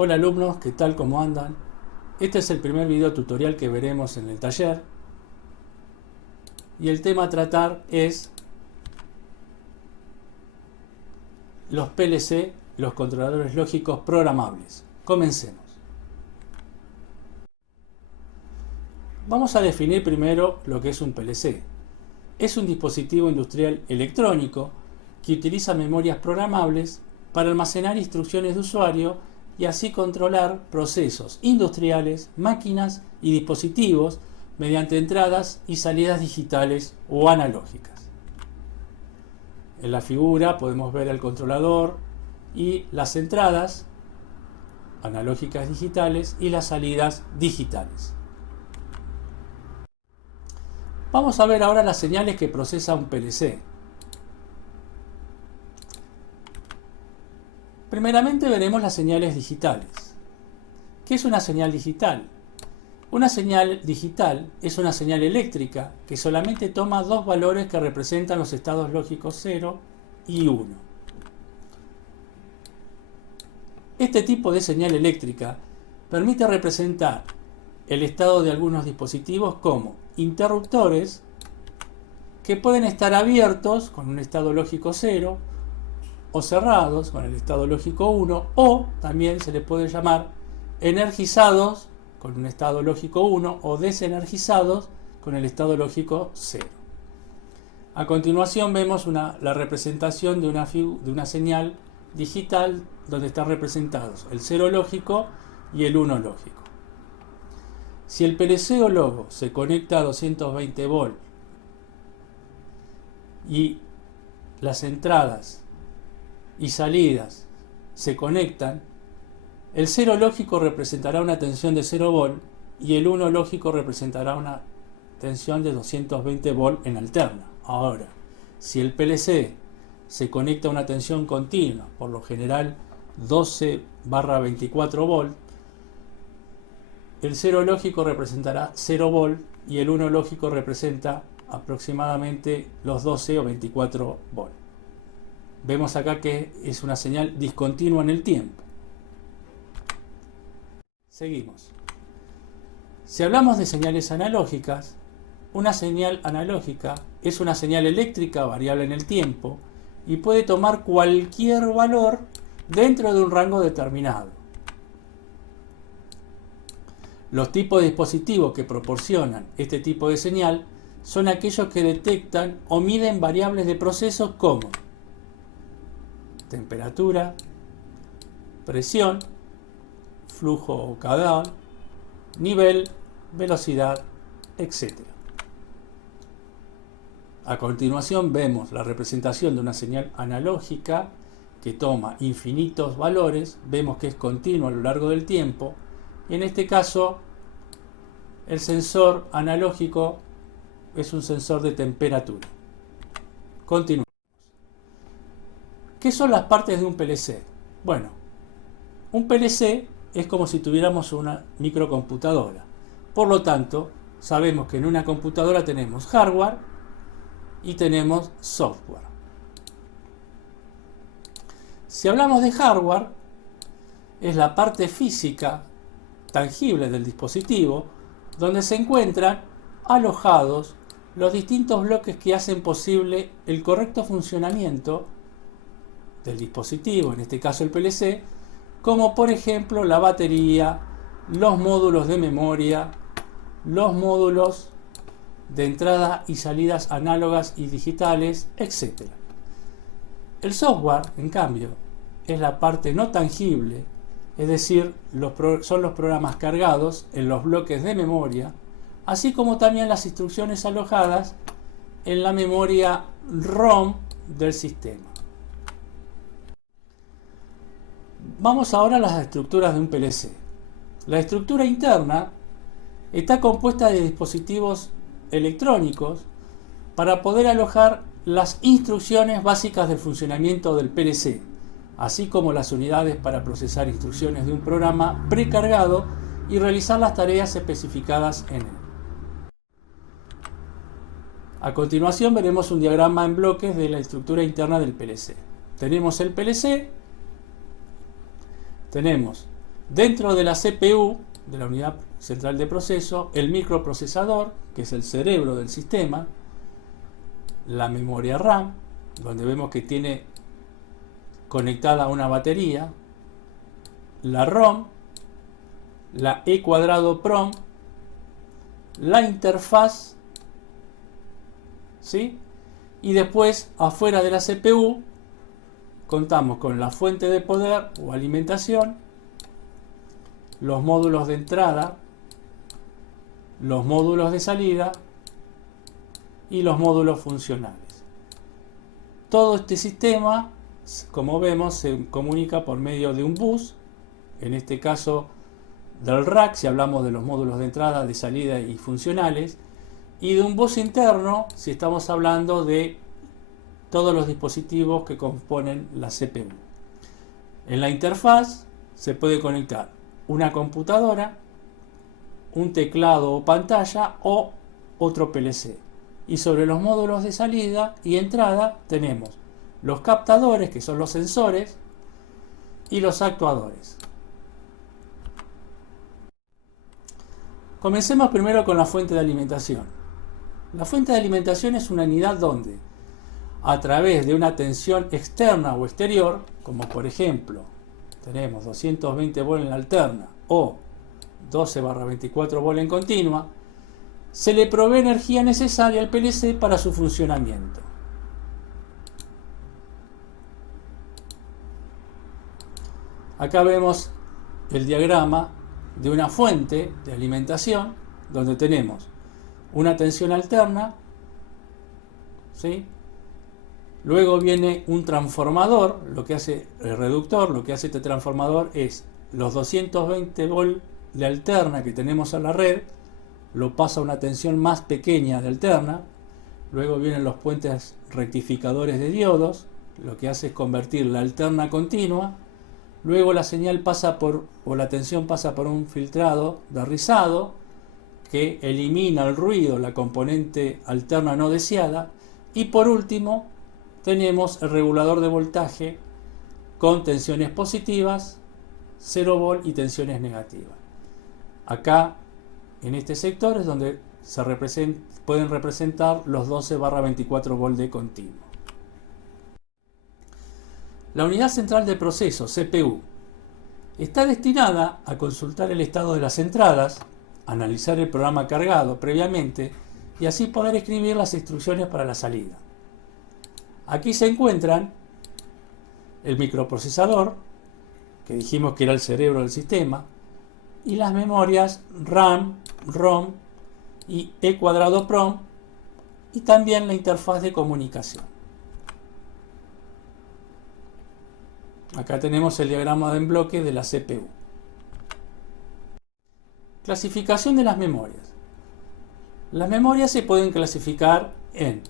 Hola alumnos, ¿qué tal? ¿Cómo andan? Este es el primer video tutorial que veremos en el taller y el tema a tratar es los PLC, los controladores lógicos programables. Comencemos. Vamos a definir primero lo que es un PLC. Es un dispositivo industrial electrónico que utiliza memorias programables para almacenar instrucciones de usuario y así controlar procesos industriales, máquinas y dispositivos mediante entradas y salidas digitales o analógicas. En la figura podemos ver el controlador y las entradas analógicas digitales y las salidas digitales. Vamos a ver ahora las señales que procesa un PLC. Primeramente veremos las señales digitales. ¿Qué es una señal digital? Una señal digital es una señal eléctrica que solamente toma dos valores que representan los estados lógicos 0 y 1. Este tipo de señal eléctrica permite representar el estado de algunos dispositivos como interruptores que pueden estar abiertos con un estado lógico 0 o cerrados con el estado lógico 1, o también se le puede llamar energizados con un estado lógico 1 o desenergizados con el estado lógico 0. A continuación vemos la representación de una señal digital donde están representados el 0 lógico y el 1 lógico. Si el PLC o logo se conecta a 220 volt y las entradas y salidas se conectan, el 0 lógico representará una tensión de 0 volt y el 1 lógico representará una tensión de 220 volt en alterna. Ahora, si el PLC se conecta a una tensión continua, por lo general 12/24 volt, el 0 lógico representará 0 volt y el 1 lógico representa aproximadamente los 12 o 24 volt. Vemos acá que es una señal discontinua en el tiempo. Seguimos. Si hablamos de señales analógicas, una señal analógica es una señal eléctrica variable en el tiempo y puede tomar cualquier valor dentro de un rango determinado. Los tipos de dispositivos que proporcionan este tipo de señal son aquellos que detectan o miden variables de procesos como temperatura, presión, flujo caudal, nivel, velocidad, etc. A continuación vemos la representación de una señal analógica que toma infinitos valores, vemos que es continua a lo largo del tiempo, y en este caso el sensor analógico es un sensor de temperatura. Continuamos. ¿Qué son las partes de un PLC? Bueno, un PLC es como si tuviéramos una microcomputadora. Por lo tanto, sabemos que en una computadora tenemos hardware y tenemos software. Si hablamos de hardware, es la parte física tangible del dispositivo donde se encuentran alojados los distintos bloques que hacen posible el correcto funcionamiento del dispositivo, en este caso el PLC, como por ejemplo la batería, los módulos de memoria, los módulos de entrada y salidas análogas y digitales, etc. El software, en cambio, es la parte no tangible, es decir, son los programas cargados en los bloques de memoria, así como también las instrucciones alojadas en la memoria ROM del sistema. Vamos ahora a las estructuras de un PLC. La estructura interna está compuesta de dispositivos electrónicos para poder alojar las instrucciones básicas del funcionamiento del PLC, así como las unidades para procesar instrucciones de un programa precargado y realizar las tareas especificadas en él. A continuación veremos un diagrama en bloques de la estructura interna del PLC. Tenemos el PLC, tenemos Dentro de la CPU, de la unidad central de proceso, el microprocesador, que es el cerebro del sistema, la memoria RAM, donde vemos que tiene conectada una batería, la ROM, la E cuadrado PROM, la interfaz, ¿sí? Y después, afuera de la CPU, contamos con la fuente de poder o alimentación, los módulos de entrada, los módulos de salida y los módulos funcionales. Todo este sistema, como vemos, se comunica por medio de un bus, en este caso del rack, si hablamos de los módulos de entrada, de salida y funcionales, y de un bus interno, si estamos hablando de todos los dispositivos que componen la CPU. En la interfaz se puede conectar una computadora, un teclado o pantalla o otro PLC. Y sobre los módulos de salida y entrada tenemos los captadores, que son los sensores, y los actuadores. Comencemos primero con la fuente de alimentación. La fuente de alimentación es una unidad donde, a través de una tensión externa o exterior, como por ejemplo, tenemos 220 volt en la alterna o 12/24 volt en continua, se le provee energía necesaria al PLC para su funcionamiento. Acá vemos el diagrama de una fuente de alimentación donde tenemos una tensión alterna, ¿sí? Luego viene un transformador, lo que hace el reductor, lo que hace este transformador es los 220 volt de alterna que tenemos en la red, lo pasa a una tensión más pequeña de alterna. Luego vienen los puentes rectificadores de diodos, lo que hace es convertir la alterna a continua. Luego la señal pasa la tensión pasa por un filtrado de rizado que elimina el ruido, la componente alterna no deseada. Y por último tenemos el regulador de voltaje con tensiones positivas, 0 volt, y tensiones negativas. Acá en este sector es donde pueden representar los 12/24 volt de continuo. La unidad central de proceso, CPU, está destinada a consultar el estado de las entradas, analizar el programa cargado previamente y así poder escribir las instrucciones para la salida. Aquí se encuentran el microprocesador, que dijimos que era el cerebro del sistema, y las memorias RAM, ROM y E cuadrado PROM, y también la interfaz de comunicación. Acá tenemos el diagrama de bloque de la CPU. Clasificación de las memorias. Las memorias se pueden clasificar en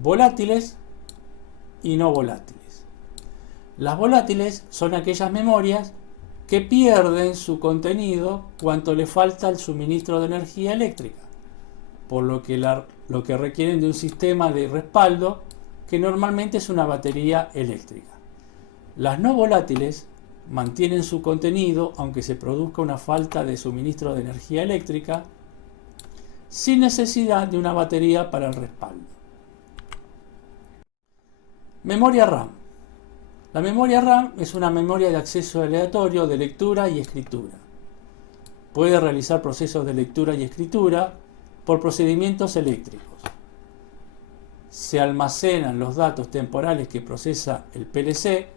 volátiles y no volátiles. Las volátiles son aquellas memorias que pierden su contenido cuanto le falta el suministro de energía eléctrica, por lo que requieren de un sistema de respaldo que normalmente es una batería eléctrica. Las no volátiles mantienen su contenido aunque se produzca una falta de suministro de energía eléctrica, sin necesidad de una batería para el respaldo. Memoria RAM. La memoria RAM es una memoria de acceso aleatorio de lectura y escritura. Puede realizar procesos de lectura y escritura por procedimientos eléctricos. Se almacenan los datos temporales que procesa el PLC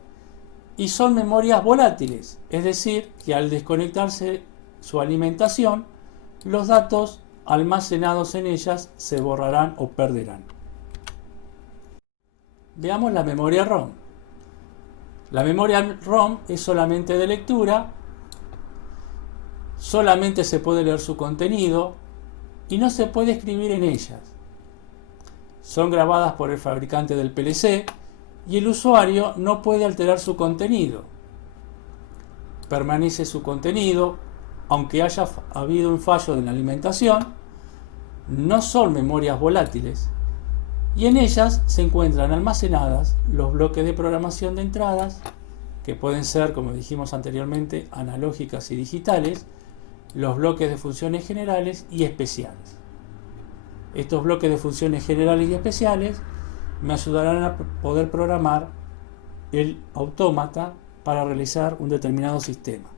y son memorias volátiles, es decir, que al desconectarse su alimentación, los datos almacenados en ellas se borrarán o perderán. Veamos la memoria ROM. La memoria ROM es solamente de lectura, solamente se puede leer su contenido y no se puede escribir en ellas. Son grabadas por el fabricante del PLC y el usuario no puede alterar su contenido. Permanece su contenido, aunque haya habido un fallo en la alimentación. No son memorias volátiles y en ellas se encuentran almacenadas los bloques de programación de entradas que pueden ser, como dijimos anteriormente, analógicas y digitales, los bloques de funciones generales y especiales. Estos bloques de funciones generales y especiales me ayudarán a poder programar el autómata para realizar un determinado sistema.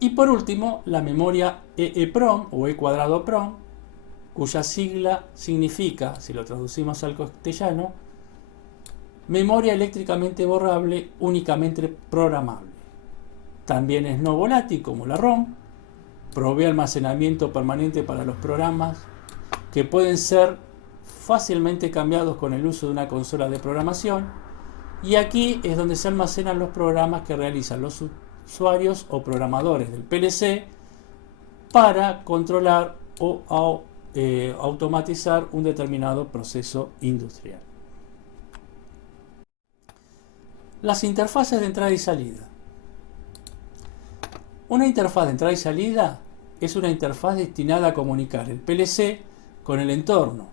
Y por último, la memoria EEPROM o E cuadrado PROM, cuya sigla significa, si lo traducimos al castellano, memoria eléctricamente borrable únicamente programable. También es no volátil como la ROM, provee almacenamiento permanente para los programas que pueden ser fácilmente cambiados con el uso de una consola de programación, y aquí es donde se almacenan los programas que realizan los usuarios o programadores del PLC para controlar o automatizar un determinado proceso industrial. Las interfaces de entrada y salida. Una interfaz de entrada y salida es una interfaz destinada a comunicar el PLC con el entorno,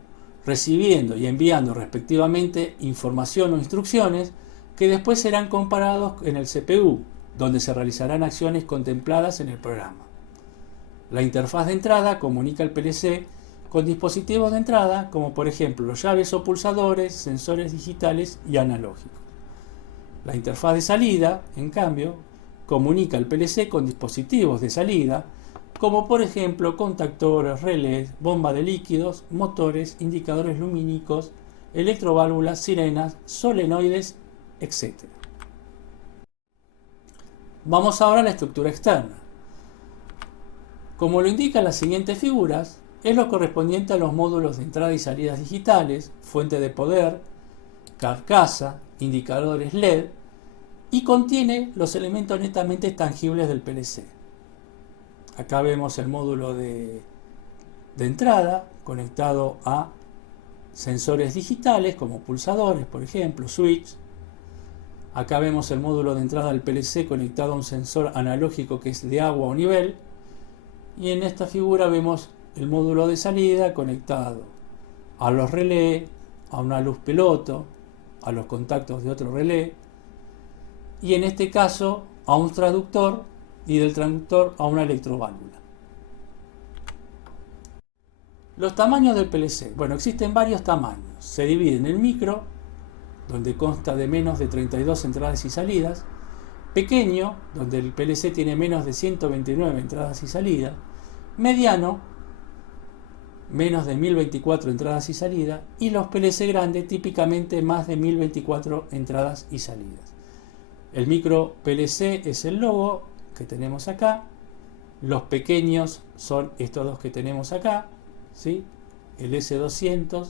recibiendo y enviando respectivamente información o instrucciones que después serán comparados en el CPU, donde se realizarán acciones contempladas en el programa. La interfaz de entrada comunica el PLC con dispositivos de entrada como por ejemplo los llaves o pulsadores, sensores digitales y analógicos. La interfaz de salida, en cambio, comunica el PLC con dispositivos de salida como por ejemplo contactores, relés, bomba de líquidos, motores, indicadores lumínicos, electroválvulas, sirenas, solenoides, etc. Vamos ahora a la estructura externa. Como lo indican las siguientes figuras, es lo correspondiente a los módulos de entrada y salidas digitales, fuente de poder, carcasa, indicadores LED, y contiene los elementos netamente tangibles del PLC. Acá vemos el módulo de entrada conectado a sensores digitales como pulsadores, por ejemplo, switch. Acá vemos el módulo de entrada del PLC conectado a un sensor analógico que es de agua o nivel. Y en esta figura vemos el módulo de salida conectado a los relés, a una luz peloto, a los contactos de otro relé, y en este caso a un traductor, y del traductor a una electroválvula. Los tamaños del PLC. Bueno, existen varios tamaños. Se dividen en micro, donde consta de menos de 32 entradas y salidas, pequeño, donde el PLC tiene menos de 129 entradas y salidas, mediano, menos de 1024 entradas y salidas, y los PLC grandes, típicamente más de 1024 entradas y salidas. El micro PLC es el logo que tenemos acá, los pequeños son estos dos que tenemos acá, ¿sí? El S200,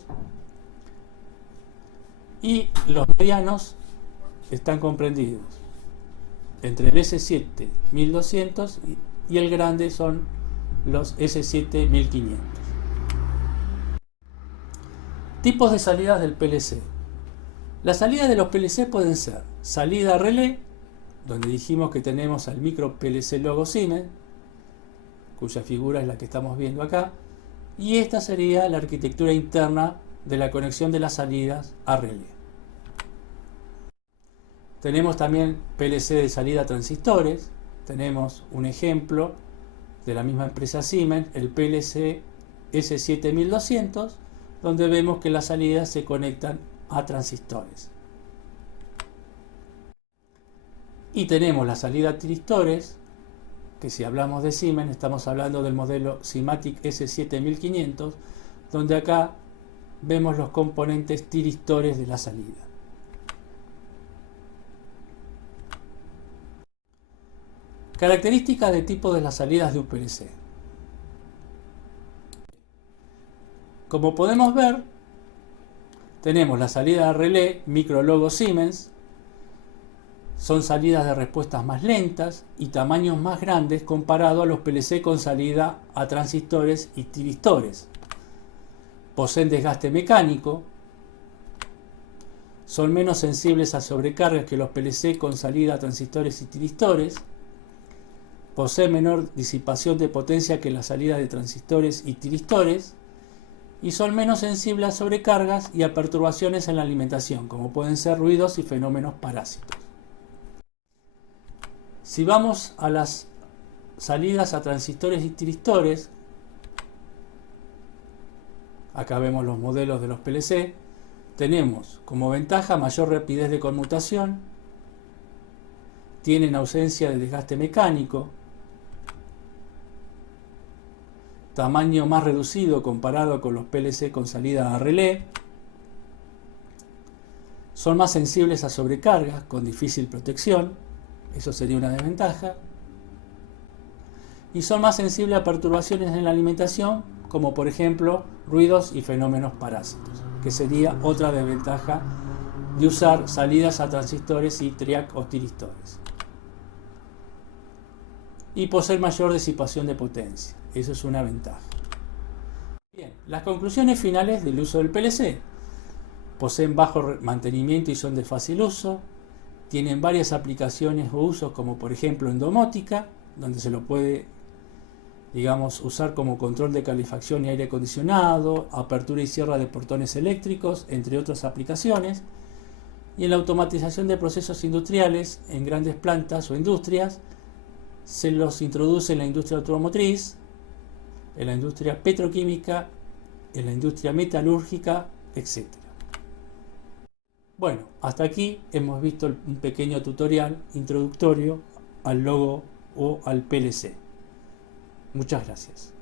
y los medianos están comprendidos entre el S7 1200 y el grande son los S7 1500. Tipos de salidas del PLC. Las salidas de los PLC pueden ser salida relé, donde dijimos que tenemos al micro PLC logo Siemens, cuya figura es la que estamos viendo acá, y esta sería la arquitectura interna de la conexión de las salidas a relé. Tenemos también PLC de salida transistores. Tenemos un ejemplo de la misma empresa Siemens, el PLC S7 1200, donde vemos que las salidas se conectan a transistores. Y tenemos la salida a tiristores, que si hablamos de Siemens estamos hablando del modelo Simatic S7 1500, donde acá vemos los componentes tiristores de la salida. Características de tipo de las salidas de un PLC. Como podemos ver, tenemos la salida de relé micro logo Siemens. Son salidas de respuestas más lentas y tamaños más grandes comparado a los PLC con salida a transistores y tiristores. Poseen desgaste mecánico. Son menos sensibles a sobrecargas que los PLC con salida a transistores y tiristores. Posee menor disipación de potencia que la salida de transistores y tiristores, y son menos sensibles a sobrecargas y a perturbaciones en la alimentación, como pueden ser ruidos y fenómenos parásitos. Si vamos a las salidas a transistores y tristores, acá vemos los modelos de los PLC, tenemos como ventaja mayor rapidez de conmutación, tienen ausencia de desgaste mecánico, tamaño más reducido comparado con los PLC con salida a relé, son más sensibles a sobrecargas con difícil protección, eso sería una desventaja, y son más sensibles a perturbaciones en la alimentación, como por ejemplo ruidos y fenómenos parásitos, que sería otra desventaja de usar salidas a transistores y triac o tiristores. Y poseen mayor disipación de potencia, eso es una ventaja. Bien, las conclusiones finales del uso del PLC: poseen bajo mantenimiento y son de fácil uso, tienen varias aplicaciones o usos, como por ejemplo en domótica, donde se lo puede, usar como control de calefacción y aire acondicionado, apertura y cierre de portones eléctricos, entre otras aplicaciones, y en la automatización de procesos industriales en grandes plantas o industrias. Se los introduce en la industria automotriz, en la industria petroquímica, en la industria metalúrgica, etc. Bueno, hasta aquí hemos visto un pequeño tutorial introductorio al logo o al PLC. Muchas gracias.